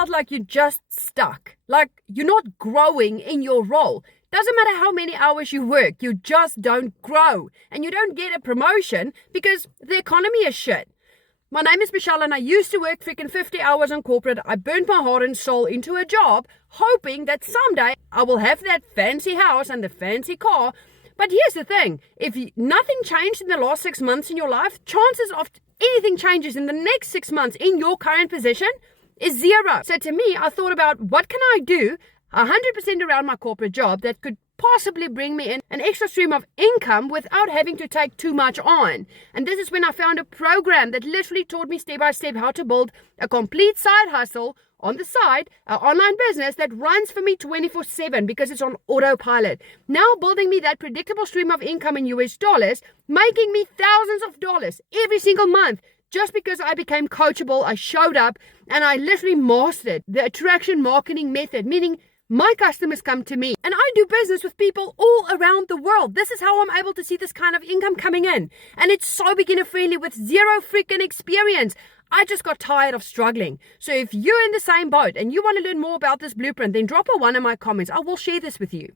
felt like you're just stuck, like you're not growing in your role? Doesn't matter how many hours you work, you just don't grow. And you don't get a promotion because the economy is shit. My name is Michelle and I used to work freaking 50 hours on corporate. I burnt my heart and soul into a job, hoping that someday I will have that fancy house and the fancy car. But here's the thing, if nothing changed in the last 6 months in your life, chances of anything changes in the next 6 months in your current position is zero. So to me, I thought about what can I do 100% around my corporate job that could possibly bring me in an extra stream of income without having to take too much on. And this is when I found a program that literally taught me step by step how to build a complete side hustle on the side, an online business that runs for me 24/7 because it's on autopilot. Now building me that predictable stream of income in US dollars, making me thousands of dollars every single month. Just because I became coachable, I showed up and I literally mastered the attraction marketing method, meaning my customers come to me and I do business with people all around the world. This is how I'm able to see this kind of income coming in. And it's so beginner friendly with zero freaking experience. I just got tired of struggling. So if you're in the same boat and you want to learn more about this blueprint, then drop a 1 in my comments. I will share this with you.